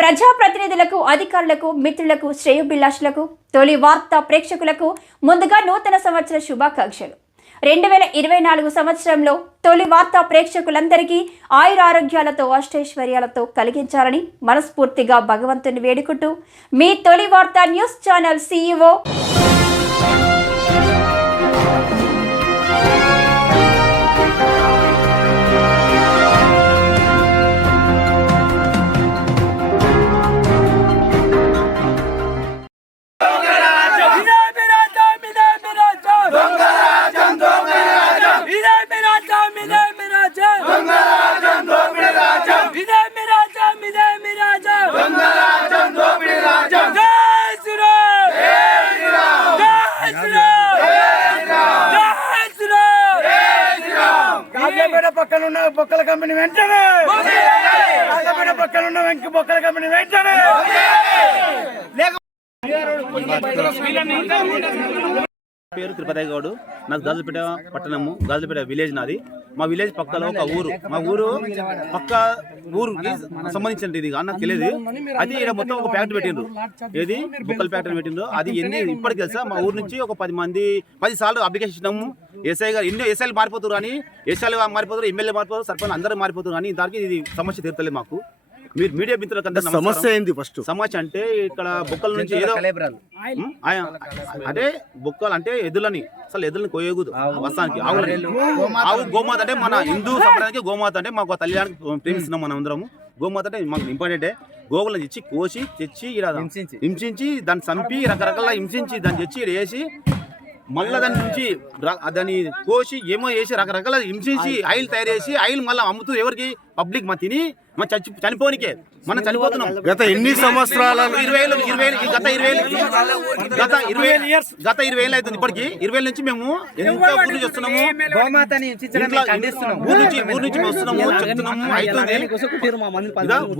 ప్రజాప్రతినిధులకు, అధికారులకు, మిత్రులకు, శ్రేయోభిలాషులకు, తొలి వార్త ప్రేక్షకులకు ముందుగా నూతన సంవత్సర శుభాకాంక్షలు. 2024 సంవత్సరంలో తొలి వార్త ప్రేక్షకులందరికీ ఆయురారోగ్యాలతో, అష్టైశ్వర్యాలతో కలిగించాలని మనస్ఫూర్తిగా భగవంతుని వేడుకుంటూ మీ తొలి వార్త న్యూస్ ఛానల్ CEO పక్కనున్న బొక్కల కంపెనీ వెంటనే పక్కనున్న బొక్కల కంపెనీ వెంటనే పేరు తిరుపతి గౌడు. నాకు గాజులపేట పట్టణము, గాజులపేట విలేజ్ నాది. మా విలేజ్ పక్కలో ఒక ఊరు, మా ఊరు పక్క ఊరుకి సంబంధించిన ఇది నాకు తెలియదు. అది ఇక్కడ మొత్తం ఒక ఫ్యాక్టరీ పెట్టిండ్రు, ఏది బొక్కల ఫ్యాక్టరీ పెట్టిండ్రు. అది ఇప్పటికి తెలుసా, మా ఊరు నుంచి ఒక 10 సార్లు అప్లికేషన్ ఇచ్చినాము. ఎస్ఐ గారు ఎన్నో ఎస్ఐలు మారిపోతారు, కానీ ఎస్ఐలు మారిపోతారు, ఎమ్మెల్యే మారిపోతారు, సర్పంచ్ అందరూ మారిపోతారు, కానీ ఇంతవరకు ఇది సమస్య తీర్తలేదు మాకు. మీరు మీడియా మిత్రులకు సమస్య ఏంది? ఫస్ట్ సమస్య అంటే ఇక్కడ బొక్కల నుంచి ఏదో అంటే బొక్కలు అంటే ఎద్దులని, అసలు ఎద్దులని కోయకూడదు వస్తానికి. ఆవు గోమాత అంటే మన హిందూ సంప్రదాయానికి గోమాత అంటే మాకు తల్లిదానికి ప్రేమిస్తున్నాం మనం అందరము. గోమాత అంటే మాకు ఇంపార్టెంటే. గోగులను తెచ్చి కోసి తెచ్చి ఇక్కడ హింసించి దాన్ని చంపి రకరకాల హింసించి దాన్ని తెచ్చి ఇక్కడ వేసి మళ్ళీ దాని నుంచి దాన్ని కోసి ఏమో వేసి రకరకాల హింసించి ఆయిల్ తయారు చేసి ఆయిల్ మళ్ళీ అమ్ముతూ ఎవరికి పబ్లిక్ మా తిని మన చనిపోనికే మనం చనిపోతున్నాం. గత ఎన్ని సంవత్సరాల 20 ఏళ్ళు అవుతుంది. ఇప్పటికి 20 నుంచి మేము ఎంత ఊరు నుంచి వస్తున్నాము, ఊరు నుంచి వస్తున్నాము చెప్తున్నాము, అవుతుంది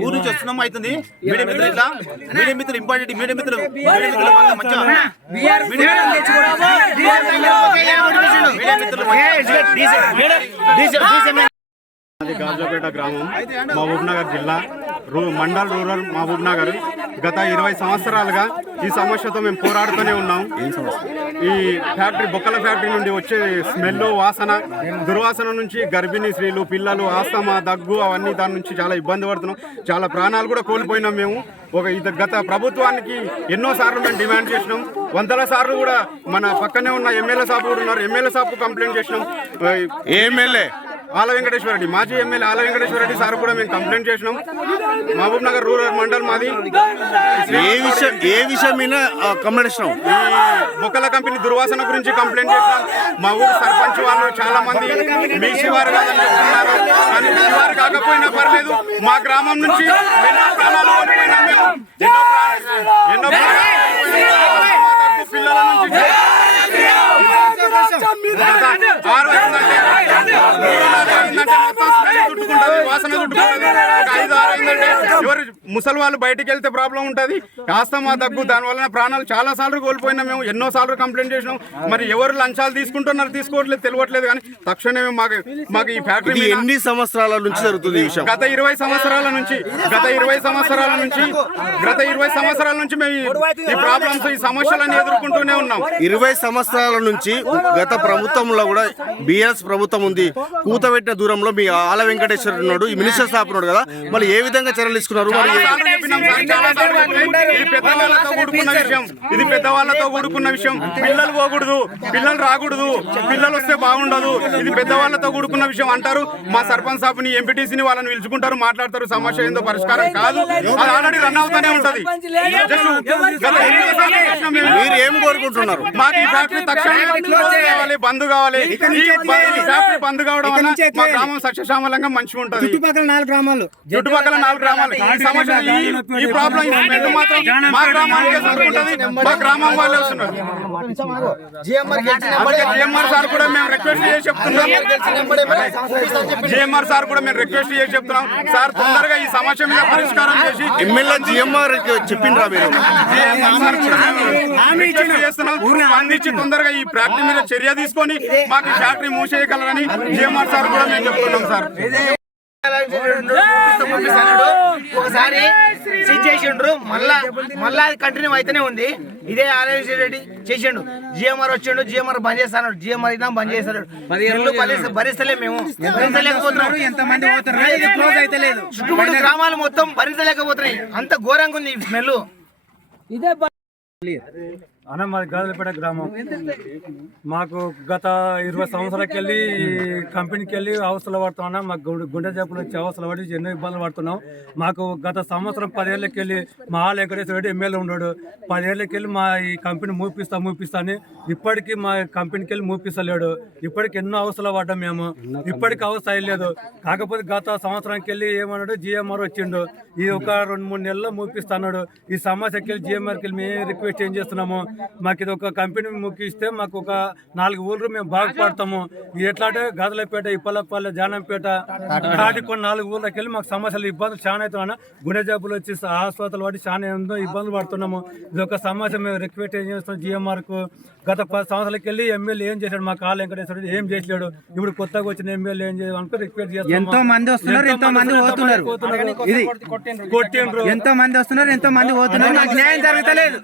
ఊరు నుంచి వస్తున్నాము అవుతుంది. మీడియా మిత్రులు ఇట్లా మీడియా మిత్రులు ఇంపార్టెంట్, మీడియా మిత్రులు గాజులపేట గ్రామం, మహబూబ్ నగర్ జిల్లా, మండల్ రూరల్ మహబూబ్ నగర్. గత 20 సంవత్సరాలుగా ఈ సమస్యతో మేము పోరాడుతూనే ఉన్నాం. ఈ ఫ్యాక్టరీ బొక్కల ఫ్యాక్టరీ నుండి వచ్చే స్మెల్, వాసన, దుర్వాసన నుంచి గర్భిణీ స్త్రీలు, పిల్లలు, ఆస్తమా, దగ్గు అవన్నీ దాని నుంచి చాలా ఇబ్బంది పడుతున్నాం. చాలా ప్రాణాలు కూడా కోల్పోయినాం మేము. గత ప్రభుత్వానికి ఎన్నో సార్లు మేము డిమాండ్ చేసినాం. 100 సార్లు కూడా మన పక్కనే ఉన్న ఎమ్మెల్యే సాబ్ కూడా ఉన్నారు, ఎమ్మెల్యే సాబ్కు కంప్లైంట్ చేసినాం. ఎమ్మెల్యే ఆల వెంకటేశ్వర రెడ్డి, మాజీ ఎమ్మెల్యే ఆల వెంకటేశ్వర రెడ్డి సార్ కూడా మేము కంప్లైంట్ చేసినాం. మహబూబ్ నగర్ రూరల్ మండల్ మాది. ఏ విషయం మీద కంప్లైంట్ ఇచ్చినాం? ఈ బొక్కల కంపెనీ దుర్వాసన గురించి కంప్లైంట్ చేసినాం. మా ఊరు సర్పంచ్ వాళ్ళు చాలా మంది బీసీ వారు కాదని చెప్తున్నారు, కానీ బీసీ వారు కాకపోయినా పర్లేదు. మా గ్రామం నుంచి ఎన్నో ప్రాణాలు కోల్పోయినాం మేము. ఎన్నో పిల్లల నుంచి వాసన ఎవరు ముసలి వాళ్ళు బయటికి వెళ్తే ప్రాబ్లం ఉంటుంది, ఆస్తమా, దగ్గు, దానివల్ల ప్రాణాలు చాలా సార్లు కోల్పోయినా మేము. ఎన్నో సార్లు కంప్లైంట్ చేసినాం. మరి ఎవరు లంచాలు తీసుకుంటున్నారు తీసుకోవట్లేదు తెలియట్లేదు, కానీ తక్షణమే మాకు ఈ ఫ్యాక్టరీ ఎన్ని సంవత్సరాల నుంచి జరుగుతుంది ఈ విషయం? గత 20 సంవత్సరాల నుంచి మేము ఈ ప్రాబ్లమ్స్, ఈ సమస్యలను ఎదుర్కొంటూనే ఉన్నాం. 20 సంవత్సరాల నుంచి గత ప్రభుత్వంలో కూడా బీఆర్ఎస్ ప్రభుత్వం ఉంది. కూతబెట్టిన దూరంలో మీ ఆల వెంకటేశ్వర ఉన్నాడు, ఈ మినిస్టర్ సాబ్ ఉన్నాడు కదా, మరి ఏ విధంగా చర్యలు తీసుకున్నారు? మరి ఇది పెద్దవాళ్ళతో కూడుకున్న విషయం. పిల్లలు పోకూడదు, పిల్లలు రాకూడదు, పిల్లలు వస్తే బాగుండదు, ఇది పెద్దవాళ్ళతో కూడుకున్న విషయం అంటారు. మా సర్పంచ్ సాబ్ని, ఎంపీటీసీని వాళ్ళని పిలుచుకుంటారు, మాట్లాడతారు. సమస్య ఏందో పరిష్కారం కాదు, అది ఆల్రెడీ రన్ అవుతానే ఉంటది. మీరు ఏం కోరుకుంటున్నారు? మాకు ఈ ఫ్యాక్టరీ తక్షణమే బంద్ కావాలి. ఫ్యాక్టరీ బంద్ కావడం వల్ల మా గ్రామం సస్యశ్యామలంగా మంచిగా ఉంటుంది. చుట్టుపక్కల 4 గ్రామాలు ఈ సమస్య, ఈ ప్రాబ్లం మాత్రం మా గ్రామానికి సరిపోతుంది. మా గ్రామం వాళ్ళే వస్తున్నారు. జిఎంఆర్ సార్ కూడా మేము రిక్వెస్ట్ చేసి చెప్తున్నాం. సార్ తొందరగా ఈ సమస్య మీద పరిష్కారం చేసి ఎమ్మెల్యే జిఎంఆర్ చెప్పిండ్రా మీరు? స్పందించి తొందరగా ఈ ఫ్యాక్టరీ మీద చర్య తీసుకొని మాకు ఫ్యాక్టరీ మూసేయగలరని జిఎంఆర్ సార్ కూడా మేము చెప్తున్నాం సార్. ఒకసారి సీజ్ చేసిండ్రు, మళ్ళా అది కంటిన్యూ అయితేనే ఉంది. ఇదే ఆలోచన రెడ్డి చేసిండు. జిఎంఆర్ వచ్చిండు, జిఎంఆర్ బంద్ చేస్తాడు, జిఎంఆర్ అయినా బంద్ చేస్తాడు. భరిస్తలే మేము, భరించలేకపోతున్నాం. చుట్టుపక్కల గ్రామాలు మొత్తం భరించలేకపోతున్నాయి. అంత ఘోరంగా ఉంది ఈ స్మెల్. అన్న మాది గాజులపేట గ్రామం. మాకు గత 20 సంవత్సరాలకి వెళ్ళి కంపెనీకి వెళ్ళి అవసరాలు పడుతున్నాం. మాకు గుండె జబ్బులు వచ్చి అవసరాలు పడి ఎన్నో ఇబ్బందులు పడుతున్నాం. మాకు గత సంవత్సరం 10 ఏళ్ళకి వెళ్ళి మా ఆల వెంకటేశ్వర రెడ్డి ఎమ్మెల్యే ఉన్నాడు. 10 ఏళ్ళకి వెళ్ళి మా ఈ కంపెనీ మూపిస్తా అని ఇప్పటికీ మా కంపెనీకి వెళ్ళి మూపిస్తలేడు. ఇప్పటికి ఎన్నో అవసరాలు పడ్డాం మేము, ఇప్పటికి అవసరం అయ్యలేదు. కాకపోతే గత సంవత్సరానికి వెళ్ళి ఏమన్నాడు, జిఎంఆర్ వచ్చిండు, ఈ ఒక 2-3 నెలల్లో మూపిస్తున్నాడు. ఈ సమస్యకి వెళ్ళి జిఎంఆర్కి వెళ్ళి మేము రిక్వెస్ట్ ఏం చేస్తున్నాము, మాకు ఇది ఒక కంపెనీ ముఖ్యిస్తే మాకు ఒక 4 ఊళ్ళు మేము బాగుపడతాము. ఎట్లా అంటే గాజులపేట, ఇప్పలపల్లి, జానంపేట, కాటికొండ 4 ఊళ్ళకి వెళ్ళి మాకు సమస్యలు ఇబ్బందులు చాలా అవుతున్నాయి. గుండె జబ్బులు వచ్చి హాస్పిటల్ పడి చాలా ఎంతో ఇబ్బందులు పడుతున్నాము. ఇది ఒక సమస్య మేము రిక్వెస్ట్ ఏం చేస్తున్నాం జిఎంఆర్కు. గత 10 సంవత్సరాలకి వెళ్ళి ఎమ్మెల్యే ఏం చేశాడు, మా కాళ్ళ వెంకటేశ్వర ఏం చేసాడు. ఇప్పుడు కొత్తగా వచ్చిన ఎమ్మెల్యే ఏం చేయాలనుకో రిక్వెస్ట్ చేస్తాం. ఎంతో మంది వస్తున్నారు, ఎంతో మంది పోతున్నారు. ఇది కొట్టిండ్రు, ఎంతో మంది వస్తున్నారు, ఎంతో మంది పోతున్నారు. నాకు న్యాయం జరుగుతలేదు.